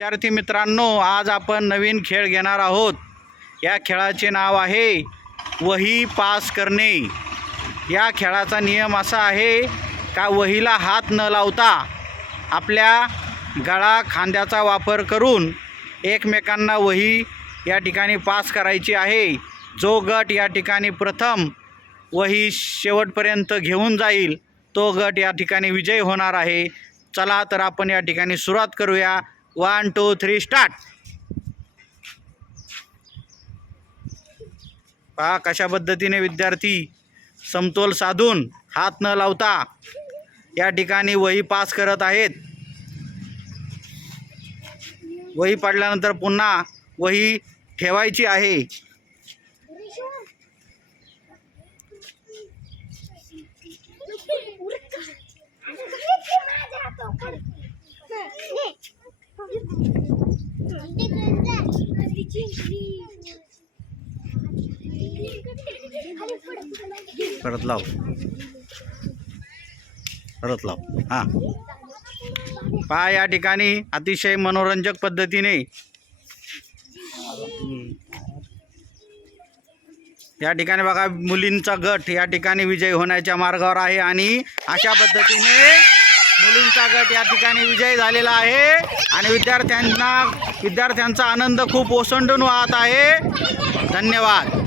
विद्यार्थी मित्रांनो आज आपण नवीन खेळ घेणार आहोत. या खेळाचे नाव आहे वही पास करणे. या खेळाचा नियम असा आहे का वहीला हात न लावता आपल्या गळा खांद्याचा वापर करून एकमेकांना वही या ठिकाणी पास करायची आहे. जो गट या ठिकाणी प्रथम वही शेवटपर्यंत घेऊन जाईल तो गट या ठिकाणी विजय होणार आहे. चला तर आपण या ठिकाणी सुरुवात करूया. वन टू थ्री स्टार्ट पहा कशा पद्धतीने विद्यार्थी समतोल साधून हात न लावता या ठिकाणी वही पास करत आहेत. वही पडल्यानंतर पुन्हा वही ठेवायची आहे. परत लाव. परत लाव. हां. पहा या ठिकाणी अतिशय मनोरंजक पद्धतीने. या ठिकाणी बघा मुलींचा गट या ठिकाणी विजय होण्याच्या मार्गावर आहे आणि अशा पद्धतीने मुलींचा गट या ठिकाणी विजय झालेला आहे. आणि विद्यार्थ्यांना विद्यार्थ्यांचा आनंद खूप ओसंडून वाहत आहे. धन्यवाद.